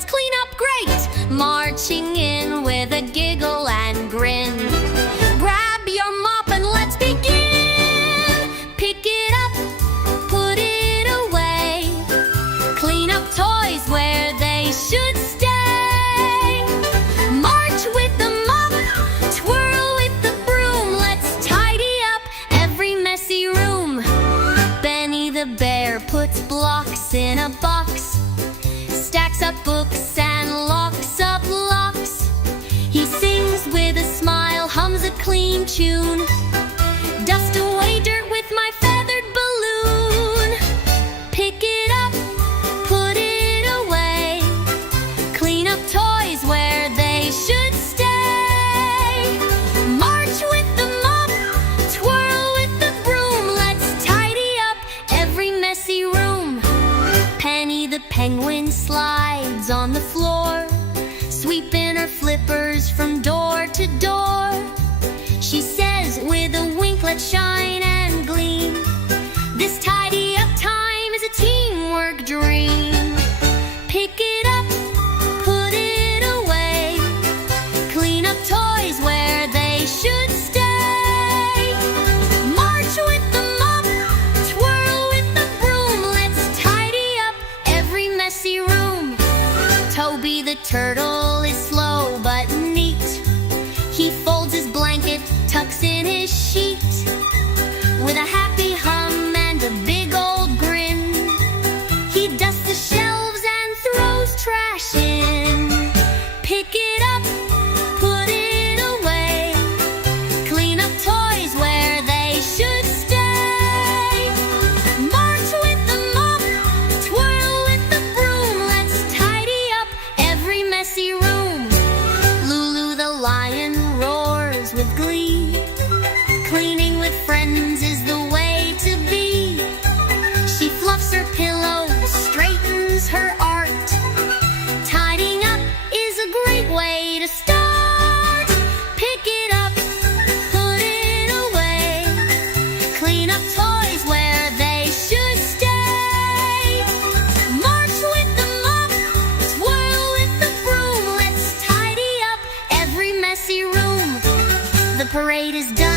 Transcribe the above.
let's clean up great. Marching in with a giggle and grin. Grab your mop and let's begin. Pick it up, put it away. Clean up toys where they should stay. March with the mop, twirl with the broom. Let's tidy up every messy room. Benny the bear puts blocks in a box, stacks up books and locks up locks. He sings with a smile, hums a clean tune. Dust away dirt with my feathered balloon. Pick it up, put it away. Clean up toys where they should stay. March with the mop, twirl with the broom. Let's tidy up every messy room. Penny the penguin slides on the floor, sweeping her flippers from door to door. She says with a wink, let's shine and gleam. This tidy up time is a teamwork dream. Pick it up, put it away. Clean up toys where they should stay. March with the mop, twirl with the broom. Let's tidy up every messy room. Toby the turtle is slow but neat. He folds his blanket, tucks in his sheet. With a happy hum and a big old grin, he dusts the shelves and throws trash in. Pick it up, put it away. Clean up toys where they should stay. March with the mop, twirl with the broom. Let's tidy up every messy room. Lulu the lion roars with glee. Cleaning with friends is the way to be. She fluffs her pillows, straightens her art. Tidying up is a great way to start. Pick it up, put it away. Clean up toys where they should stay. March with the mop, twirl with the broom. Let's tidy up every messy room. The parade is done.